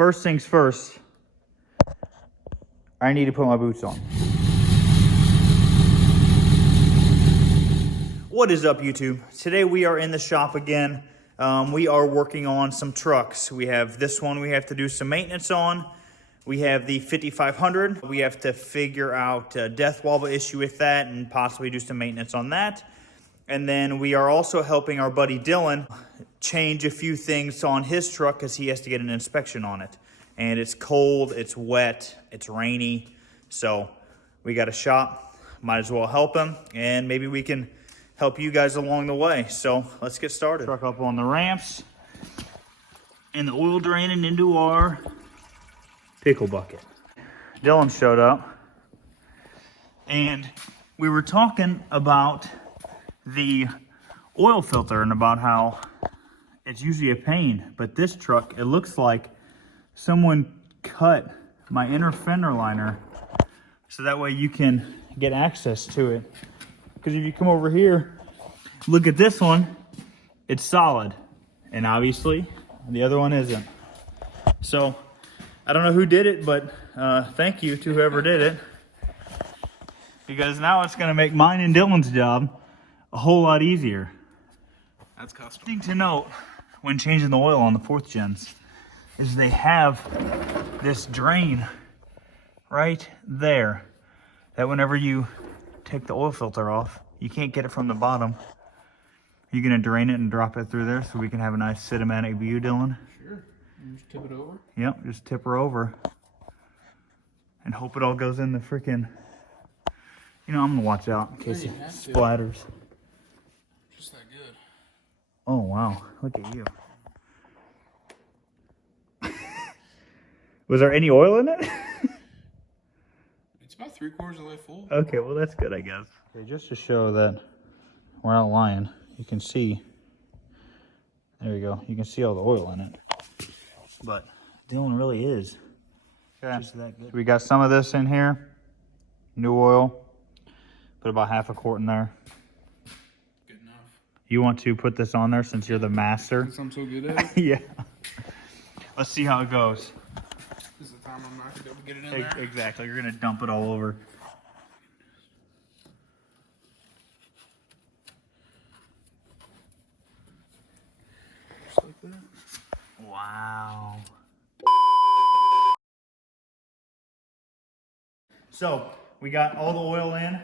first things first, I need to put my boots on. What is up, YouTube? Today we are in the shop again. We are working on some trucks. We have this one we have to do some maintenance on. We have the 5500. We have to figure out a death wobble issue with that and possibly do some maintenance on that. And then we are also helping our buddy Dylan change a few things on his truck because he has to get an inspection on it. And it's cold, it's wet, it's rainy. So we got a shop, might as well help him. And maybe we can help you guys along the way. So let's get started. Truck up on the ramps and the oil draining into our pickle bucket. Dylan showed up and we were talking about the oil filter and about how it's usually a pain, but this truck, it looks like someone cut my inner fender liner so that way you can get access to it. Because if you come over here, look at this one, it's solid, and obviously the other one isn't. So I don't know who did it, but thank you to whoever did it, because now it's going to make mine and Dylan's job a whole lot easier. That's custom. Thing to note when changing the oil on the 4th gens is they have this drain right there that whenever you take the oil filter off, you can't get it from the bottom. You're going to drain it and drop it through there so we can have a nice cinematic view, Dylan? Sure. You just tip it over? Yep, just tip her over and hope it all goes in the freaking, you know, I'm going to watch out in case it splatters. Just that good. Oh, wow. Look at you. Was there any oil in it? It's about 3/4 of the way full. Okay, well, that's good, I guess. Okay, just to show that we're not lying, you can see, there you go, you can see all the oil in it. But Dylan really is. Okay. Just that good. We got some of this in here, new oil, put about half a quart in there. Good enough. You want to put this on there since you're the master? Since I'm so good at it? Yeah. Let's see how it goes. This is the time I'm not going to be able to get it in there. Exactly, you're going to dump it all over. Just like that. Wow. So, we got all the oil in,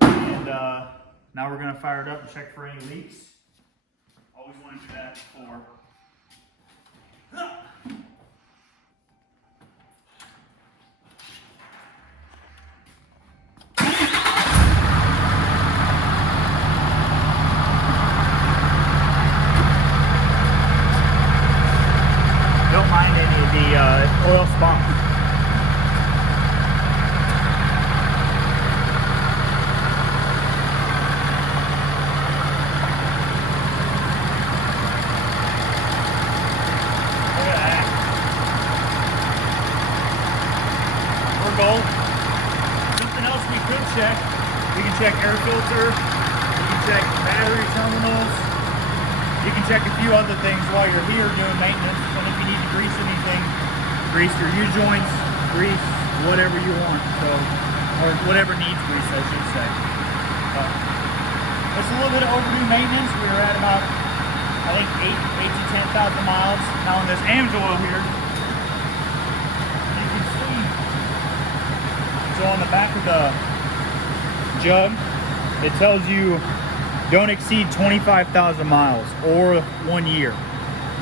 and now we're going to fire it up and check for any leaks. Always want to do that before. Don't mind any of the oil spots. Gold. Something else we could check. We can check air filter. We can check battery terminals. You can check a few other things while you're here doing maintenance. And if you need to grease anything, grease your U-joints, grease whatever you want. So, or whatever needs grease, I should say. It's a little bit of overdue maintenance. We were at about, I think, 8 to 10,000 miles. Now on this AMS oil here, you can see. So on the back of the jug, it tells you don't exceed 25,000 miles or 1 year.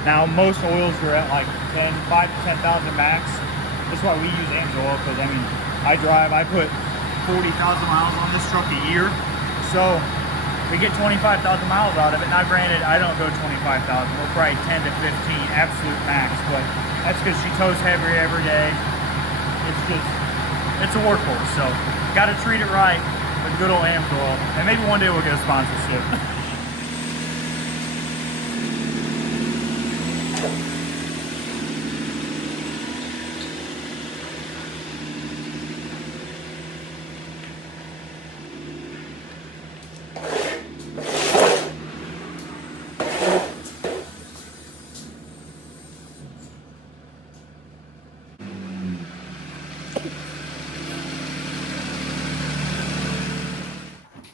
Now most oils are at like 5 to 10,000 max. That's why we use AMS oil, because I mean, I put 40,000 miles on this truck a year. So we get 25,000 miles out of it. Now granted, I don't go 25,000. We're probably 10 to 15 absolute max, but that's because she tows heavy every day. It's a workhorse, so got to treat it right with good old AMS oil, and maybe one day we'll get a sponsorship.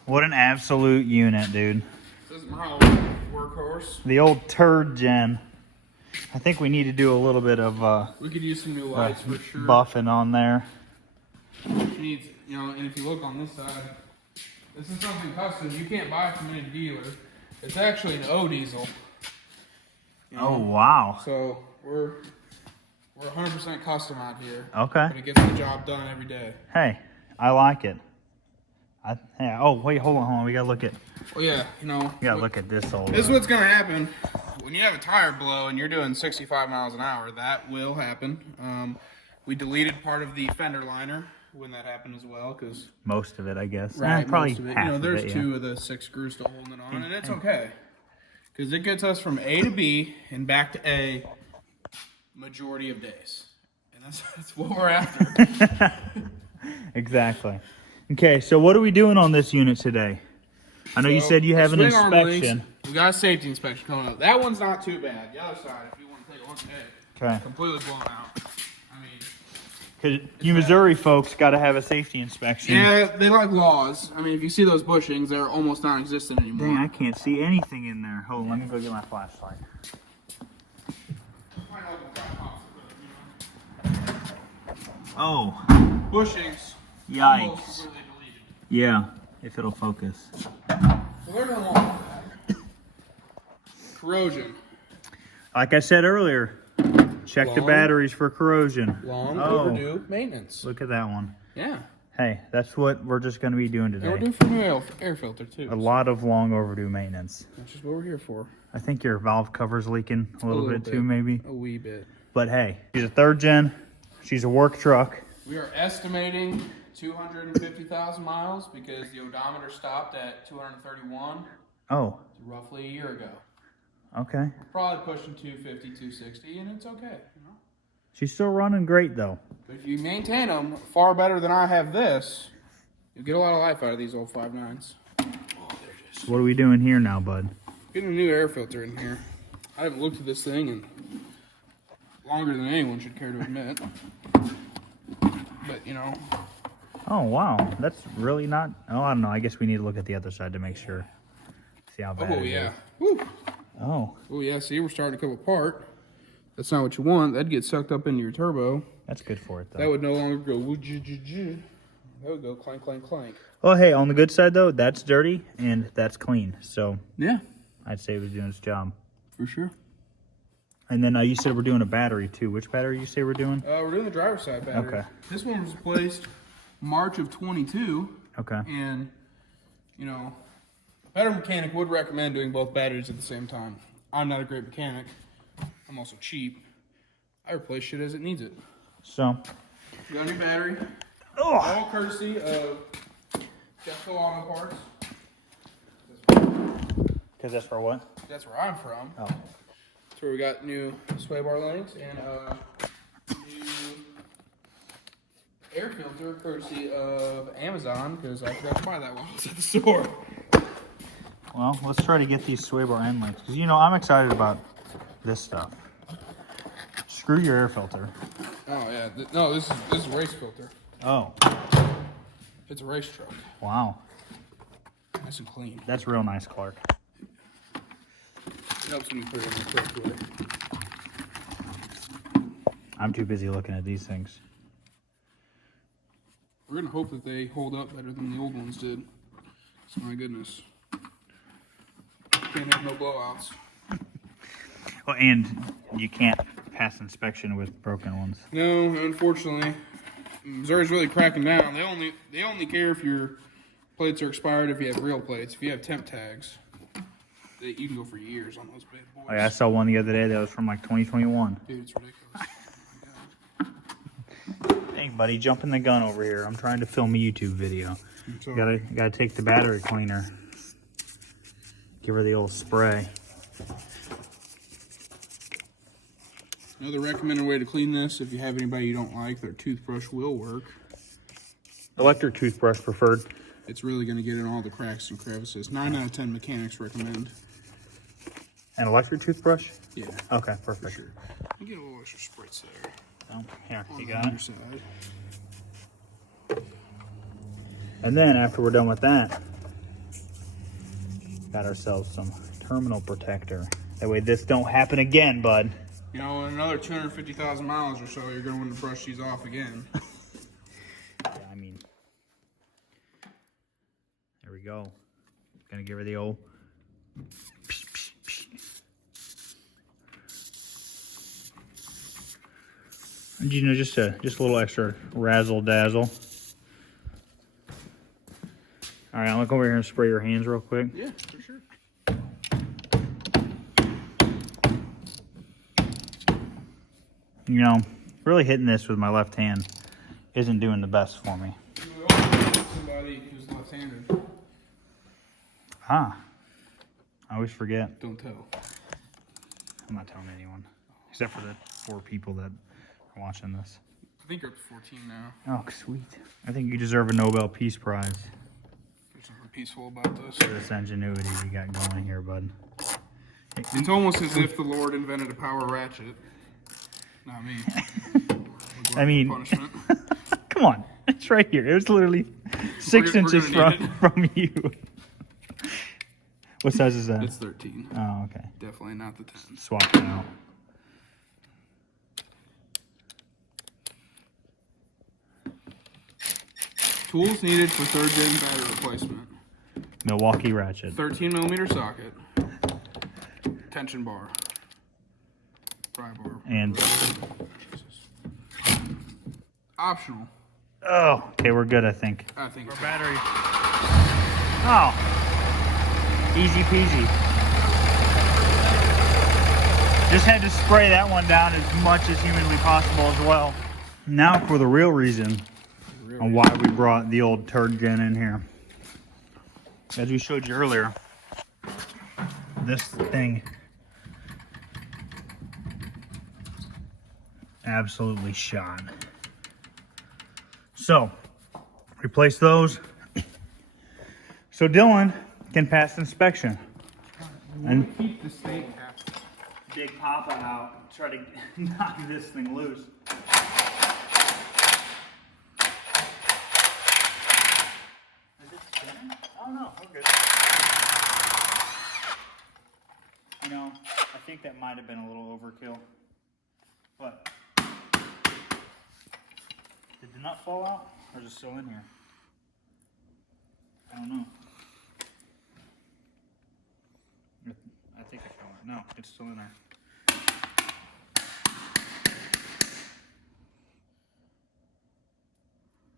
What an absolute unit, dude. This is my old workhorse. The old turd gen. I think we need to do a little bit of We could use some new lights for sure. buffing on there. It needs, you know, and if you look on this side, this is something custom. You can't buy it from any dealer. It's actually an O diesel. You know? Oh, wow. So we're 100% custom out here. Okay. But it gets the job done every day. Hey, I like it. Oh, wait, hold on. We got to look at... Well, yeah, you know. We got to look at this old... This is what's going to happen. When you have a tire blow and you're doing 65 miles an hour, that will happen. We deleted part of the fender liner when that happened as well, because most of it, I guess. right, probably most of it. half You know, there's of it, two of the 6 screws still holding it on, and it's okay, because it gets us from A to B and back to A majority of days, and that's what we're after. Exactly. Okay, so what are we doing on this unit today? I know you said you have an swing arm links, inspection. we got a safety inspection coming up. That one's not too bad. The other side, if you want to take a look at it, Okay. completely blown out. I mean, Because you Missouri folks got to have a safety inspection. yeah, they like laws. I mean, if you see those bushings, they're almost non-existent anymore. Dang, I can't see anything in there. Hold on, let me go get my flashlight. Oh, Bushings. yikes. Almost completely deleted. Yeah, if it'll focus. So they're no longer that. Corrosion. Like I said earlier, check the Long. batteries for corrosion. Long Oh. overdue maintenance. Look at that one. Yeah. Hey, that's what we're just going to be doing And we're today. due for a new air filter, too. A lot of long overdue maintenance. That's just what we're here for. I think your valve cover's leaking a little bit too, maybe. A wee bit. But hey, she's a 3rd gen. She's a work truck. We are estimating 250,000 miles because the odometer stopped at 231 Oh, roughly a year ago. okay. We're probably pushing 250, 260, and it's okay. You know? She's still running great though. But if you maintain them far better than I have this, you'll get a lot of life out of these old 5.9s. Oh, there it is. What are we doing here now, bud? Getting a new air filter in here. I haven't looked at this thing in longer than anyone should care to admit. But, you know. Oh, wow. That's really not... Oh, I don't know. I guess we need to look at the other side to make sure. See how bad Oh, it yeah. is. Woo. Oh, Oh, yeah. See, we're starting to come apart. That's not what you want. That'd get sucked up into your turbo. that's good for it, though. That would no longer go woo-ju-ju-ju. That would go clank, clank, clank. Oh, hey, on the good side, though, that's dirty and that's clean. So Yeah, I'd say it was doing its job. for sure. And then you said we're doing a battery, too. Which battery you say we're doing? We're doing the driver's side battery. Okay. This one was placed March of 22. Okay. And, you know, a better mechanic would recommend doing both batteries at the same time. I'm not a great mechanic. I'm also cheap. I replace shit as it needs it. So, We got a new battery. oh, All courtesy of Jeffco Auto Parts. because that's for what? That's where I'm from. Oh. That's where we got new sway bar links and new air filter courtesy of Amazon because I forgot to buy that while I was at the store. Well, let's try to get these sway bar end links. Because, you know, I'm excited about this stuff. Screw your air filter. Oh yeah, no, this is a race filter. Oh, It's a race truck. wow. Nice and clean. That's real nice, Clark. It helps when you put it in the correct way. I'm too busy looking at these things. We're gonna hope that they hold up better than the old ones did. So my goodness. Can't have no blowouts. Well, and you can't pass inspection with broken ones. No, unfortunately. Missouri's really cracking down. They only care if your plates are expired if you have real plates. If you have temp tags, you can go for years on those bad boys. Oh, yeah, I saw one the other day that was from like 2021. Dude, it's ridiculous. Hey, buddy, jumping the gun over here. I'm trying to film a YouTube video. So, Gotta take the battery cleaner. Give her the old spray. another recommended way to clean this, if you have anybody you don't like, their toothbrush will work. Electric toothbrush preferred. It's really going to get in all the cracks and crevices. 9 out of 10 mechanics recommend. An electric toothbrush? Yeah, Okay, for perfect. sure. You get a little extra spritz there. Oh, here, On you the got it. underside. And then after we're done with that, got ourselves some terminal protector. That way this don't happen again, bud. You know, in another 250,000 miles or so, you're going to want to brush these off again. Yeah, I mean, there we go. Gonna give her the old. And, you know, just a little extra razzle dazzle. All right, I'll look over here and spray your hands real quick. Yeah, for sure. You know, really hitting this with my left hand isn't doing the best for me. Somebody who's left-handed. Ah, I always forget. Don't tell. I'm not telling anyone, except for the 4 people that are watching this. I think you're up to 14 now. Oh, sweet. I think you deserve a Nobel Peace Prize There's something peaceful about this. for this ingenuity you got going here, bud. It's almost as if the Lord invented a power ratchet. Not me. I mean, Punishment. come on. It's right here. It was literally 6 We're inches gonna need from you. What size is that? It's 13. Oh, okay. Definitely not the 10. Swap it out. Tools needed for 3rd gen battery replacement. Milwaukee ratchet. 13 millimeter socket. Tension bar. Pry bar. And, Jesus. Optional. oh, okay, we're good, I think. I think. Our battery. Oh, easy peasy. Just had to spray that one down as much as humanly possible as well. Now for the real reason on why we brought the old turd gen in here. As we showed you earlier, this thing absolutely shot. So, replace those so Dylan can pass inspection. And keep the snake happy. dig Papa out, try to knock this thing loose. Is it spinning? Oh no, we're good. You know, I think that might have been a little overkill. But did the nut fall out, or is it still in here? I don't know. I think it fell out. No, it's still in there.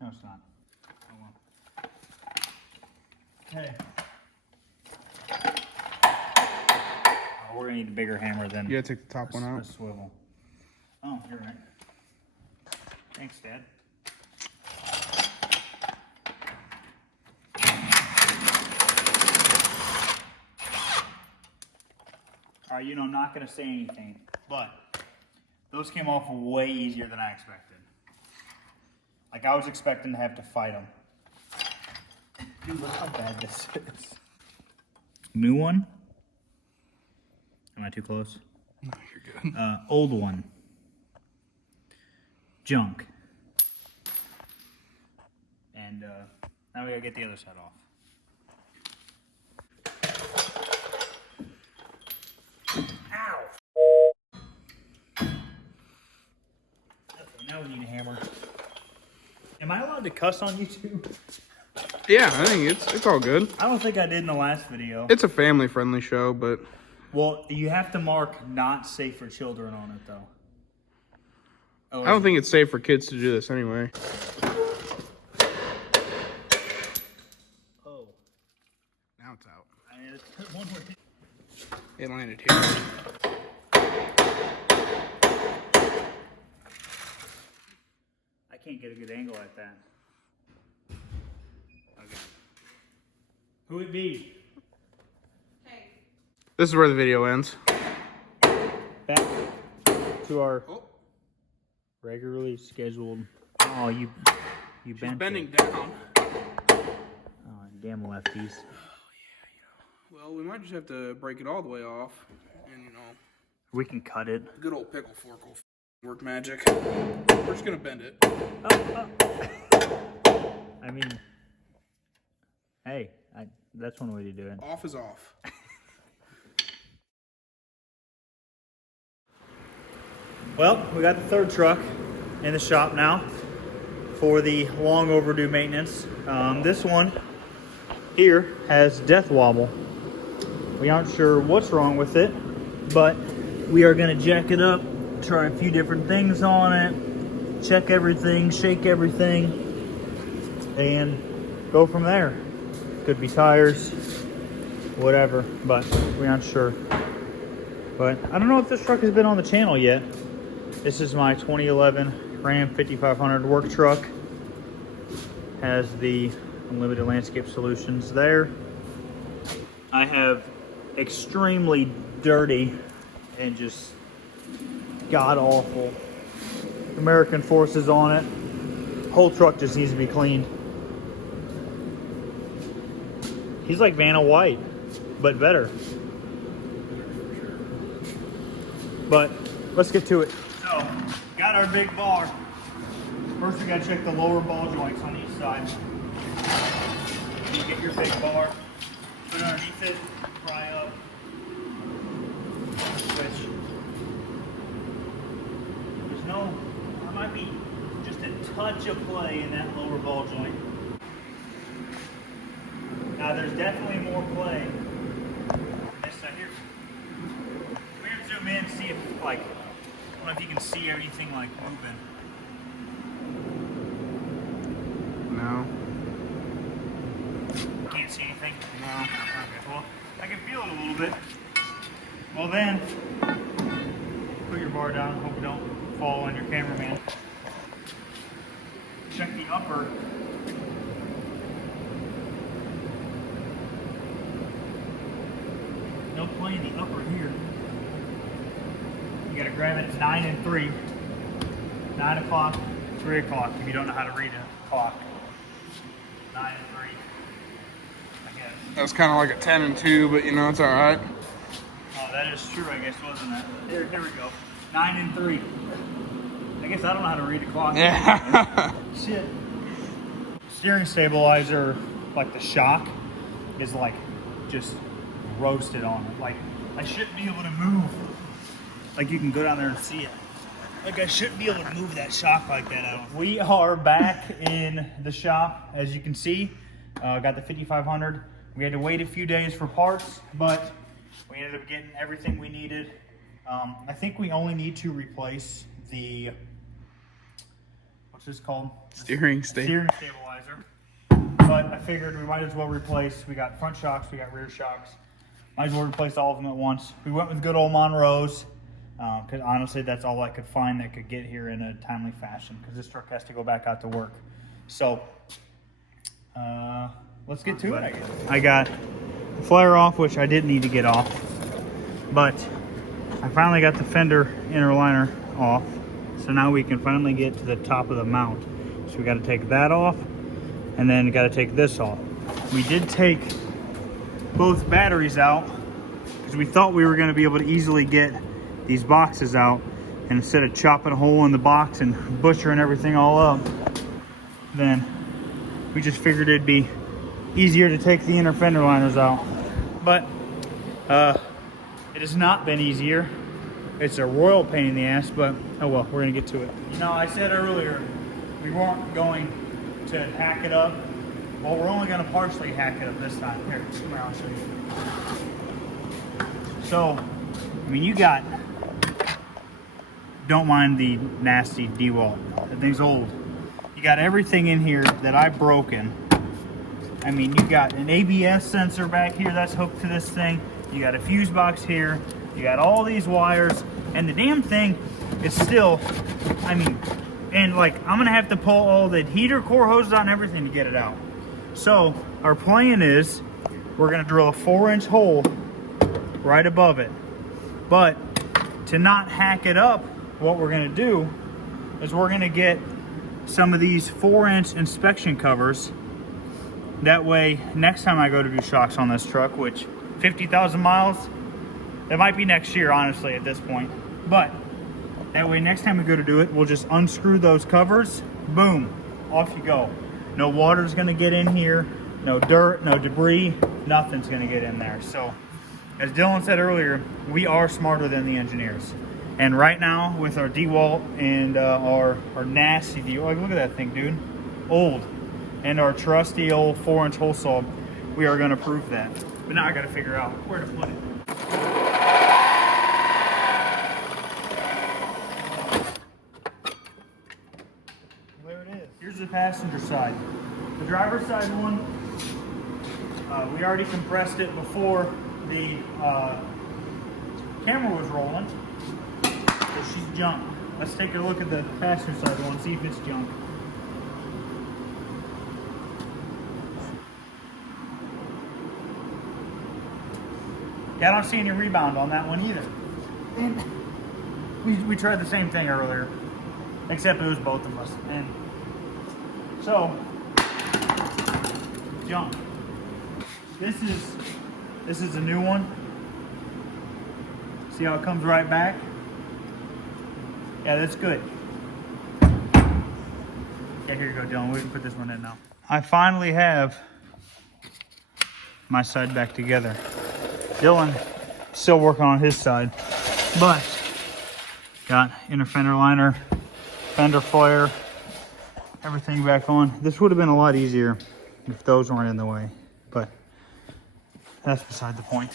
No, it's not. Oh well. Okay. Oh, we're gonna need a bigger hammer than You gotta take the top one out. a swivel. Oh, you're right. Thanks, Dad. All right, you know, I'm not going to say anything, but those came off way easier than I expected. Like, I was expecting to have to fight them. Dude, look how bad this is. New one? Am I too close? No, you're good. Old one. Junk. And now we gotta get the other side off. Ow! Okay, now we need a hammer. Am I allowed to cuss on YouTube? Yeah, I think it's all good. I don't think I did in the last video. It's a family-friendly show, but Well, you have to mark not safe for children on it, though. Oh, I don't think it's safe for kids to do this anyway. Oh. Now it's out. One more thing. It landed here. I can't get a good angle at that. Okay. Who it be? This is where the video ends. Back to our Oh, regularly scheduled. Oh, you she's bent bending it. down. Oh, damn lefties. Well, we might just have to break it all the way off, and you know, We can cut it. the good old pickle fork will work magic. We're just gonna bend it. I mean, hey, That's one way to do it. Off is off. Well, we got the third truck in the shop now for the long overdue maintenance. This one here has death wobble. We aren't sure what's wrong with it, but we are gonna jack it up, try a few different things on it, check everything, shake everything, and go from there. Could be tires, whatever, but we aren't sure. But I don't know if this truck has been on the channel yet. This is my 2011 Ram 5500 work truck. Has the Unlimited Landscape Solutions there. I have extremely dirty and just god-awful American Forces on it. Whole truck just needs to be cleaned. He's like Vanna White, but better. But let's get to it. So, got our big bar. First we gotta check the lower ball joints on each side. You get your big bar, put it underneath it, pry up, switch. There's no, there might be just a touch of play in that lower ball joint. Now there's definitely more play in this side here. We're gonna zoom in and see if, like, I don't know if you can see anything like moving. No. Can't see anything? No. Okay, well, I can feel it a little bit. Well then, put your bar down, hope you don't fall on your cameraman. Check the upper. No play in the upper here. You gotta grab it at 9 and 3. 9 o'clock, 3 o'clock, if you don't know how to read a clock. 9 and 3, I guess. That's kind of like a 10 and 2, but you know, it's all right. Oh, that is true, I guess, wasn't it? Here we go. 9 and 3. I guess I don't know how to read a clock. Yeah. Shit. Steering stabilizer, like the shock, is like just roasted on it. Like, I shouldn't be able to move. Like, you can go down there and see it. Like, I shouldn't be able to move that shock like that. I don't. We are back in the shop, as you can see. Got the 5500. We had to wait a few days for parts, but we ended up getting everything we needed. I think we only need to replace the, what's this called? Steering Steering stabilizer. But I figured we might as well replace. We got front shocks, we got rear shocks. Might as well replace all of them at once. We went with good old Monroe's. Because honestly, that's all I could find that could get here in a timely fashion, because this truck has to go back out to work. So, let's get to it, I guess. I got the flare off, which I didn't need to get off, but I finally got the fender inner liner off. So now we can finally get to the top of the mount. So we got to take that off, and then got to take this off. We did take both batteries out, because we thought we were going to be able to easily get these boxes out, and instead of chopping a hole in the box and butchering everything all up, then we just figured it'd be easier to take the inner fender liners out. But it has not been easier. It's a royal pain in the ass, but oh well, we're gonna get to it. You know, I said earlier we weren't going to hack it up. Well, we're only gonna partially hack it up this time. Here, come here, I'll show you. So, I mean, you got, don't mind the nasty DeWalt. That thing's old. You got everything in here that I've broken. I mean, you got an ABS sensor back here that's hooked to this thing. You got a fuse box here. You got all these wires, and the damn thing is still, I mean, and like, I'm gonna have to pull all the heater core hoses out and everything to get it out. So our plan is we're gonna drill a 4-inch hole right above it. But to not hack it up, what we're gonna do is we're gonna get some of these 4-inch inspection covers. That way, next time I go to do shocks on this truck, which 50,000 miles, that might be next year, honestly, at this point. But that way, next time we go to do it, we'll just unscrew those covers, boom, off you go. No water's gonna get in here, no dirt, no debris, nothing's gonna get in there. So, as Dylan said earlier, we are smarter than the engineers. And right now, with our DeWalt and our nasty DeWalt, like, look at that thing, dude, old, and our trusty old 4-inch hole saw, we are gonna prove that. But now I gotta figure out where to put it. There it is. Here's the passenger side. The driver's side one, we already compressed it before the camera was rolling. So she's junk. Let's take a look at the passenger side one, see if it's junk. Yeah, I don't see any rebound on that one either. And we tried the same thing earlier, except it was both of us. And so, junk. This is a new one. See how it comes right back? Yeah, that's good. Yeah, here you go, Dylan. We can put this one in now. I finally have my side back together. Dylan still working on his side, but got inner fender liner, fender flare, everything back on. This would have been a lot easier if those weren't in the way, but that's beside the point.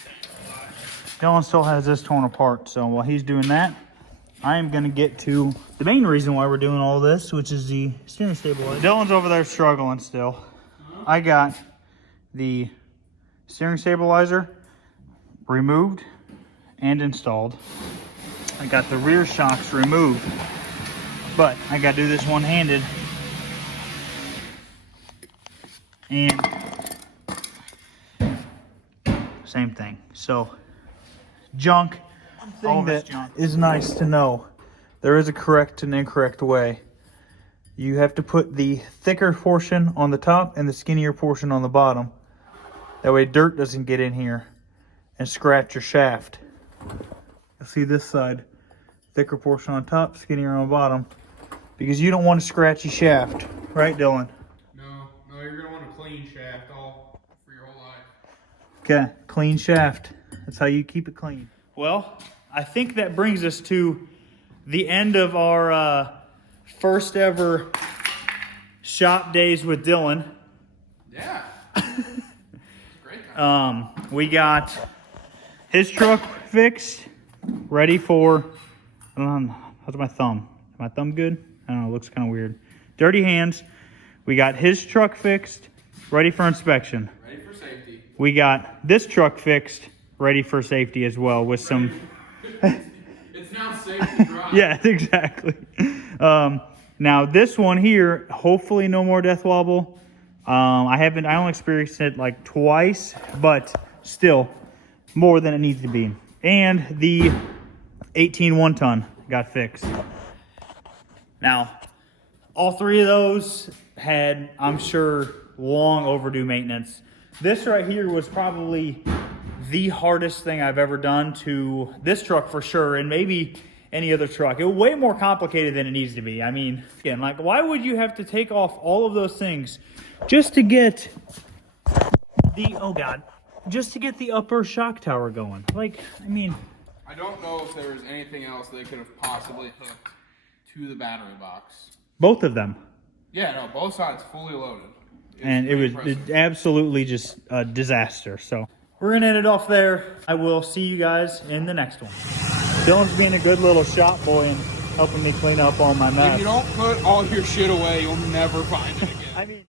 Dylan still has this torn apart, so while he's doing that, I am gonna get to the main reason why we're doing all this, which is the steering stabilizer. Dylan's over there struggling still. I got the steering stabilizer removed and installed. I got the rear shocks removed, but I gotta do this one-handed. And same thing. So junk. One thing that is nice to know, there is a correct and incorrect way. You have to put the thicker portion on the top and the skinnier portion on the bottom. That way dirt doesn't get in here and scratch your shaft. You'll see this side, thicker portion on top, skinnier on the bottom, because you don't want a scratchy shaft, right, Dylan? No, you're gonna want a clean shaft all for your whole life. Okay, clean shaft. That's how you keep it clean. Well, I think that brings us to the end of our first ever shop days with Dylan. Yeah. Great. We got his truck fixed, ready for, I don't know, how's my thumb? Is my thumb good? I don't know, it looks kind of weird. Dirty hands. We got his truck fixed, ready for inspection. Ready for safety. We got this truck fixed, ready for safety as well with some... It's now safe to drive. Yeah, exactly. Now this one here, hopefully no more death wobble. I only experienced it like twice, but still more than it needs to be. And the 18 1-ton got fixed. Now, all three of those had, I'm sure, long overdue maintenance. This right here was probably the hardest thing I've ever done to this truck for sure, and maybe any other truck. It was way more complicated than it needs to be. I mean, again, like, why would you have to take off all of those things just to get the, oh God, just to get the upper shock tower going? Like, I mean, I don't know if there was anything else they could have possibly hooked to the battery box. both of them. Yeah, no, both sides fully loaded. And it was absolutely just a disaster. So we're going to end it off there. I will see you guys in the next one. Dylan's being a good little shop boy and helping me clean up all my mess. If you don't put all your shit away, you'll never find it again. I mean...